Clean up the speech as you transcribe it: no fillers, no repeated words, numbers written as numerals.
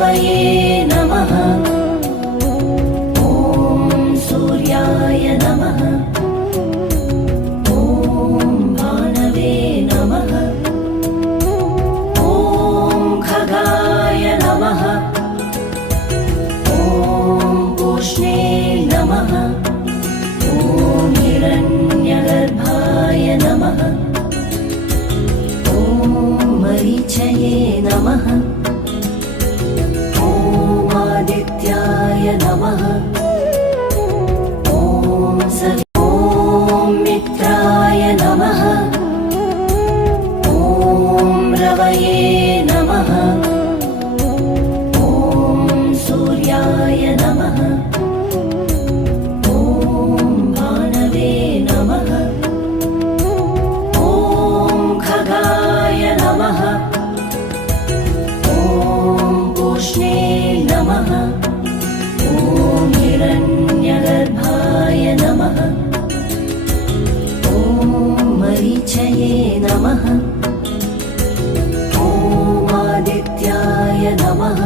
रवये नमः। ॐ सूर्याय नमः। ॐ भानवे नमः। ॐ खगाय नमः। ॐ पूष्णे नमः। ॐ हिरण्यगर्भाय नमः। ॐ मरीचये नमः। ॐ आदित्याय नमः। ॐ मित्राय नमः। ॐ रवये नमः। ॐ सूर्याय नमः। ॐ भानवे नमः। ॐ खगाय नमः। ॐ पूष्णे नमः। ॐ हिरण्यगर्भाय नमः। ॐ मरीचये नमः। ॐ आदित्याय नमः।